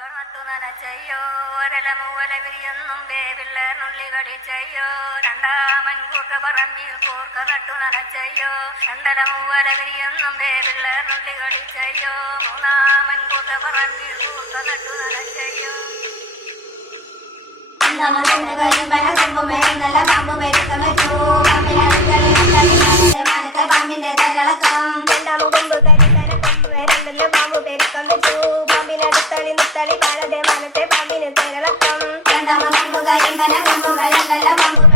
നട്ടു നനച്ചയ്യോ ഒരല മൂവല വിരിയൊന്നും ബേപിള്ളേർ നുള്ളി കടിച്ചയ്യോ രണ്ടാമൻ കൂർക്ക പറമ്പിൽ കൂർക്ക നട്ടു നനച്ചയ്യോ രണ്ടല മൂവല വിരിയൊന്നും ബേപിള്ളേർ നുള്ളി കടിച്ചയ്യോ മൂന്നാമൻ കൂർക്ക പറമ്പിൽ കൂർക്ക നട്ടു നനച്ചയ്യോ പാമ്പിന്റെ തലളക്കം രണ്ടാം കൊമ്പ് കരിന്തല പാമ്പ് പെരുക്കം വെച്ചു പാമ്പിനടുത്തളി നിത്തളി കാണതെ മനത്തെ പാമ്പിന് തേരളക്കം രണ്ടാം കൊമ്പ് കരിന്തല കൊമ്പ് കരിന്തല പാമ്പ്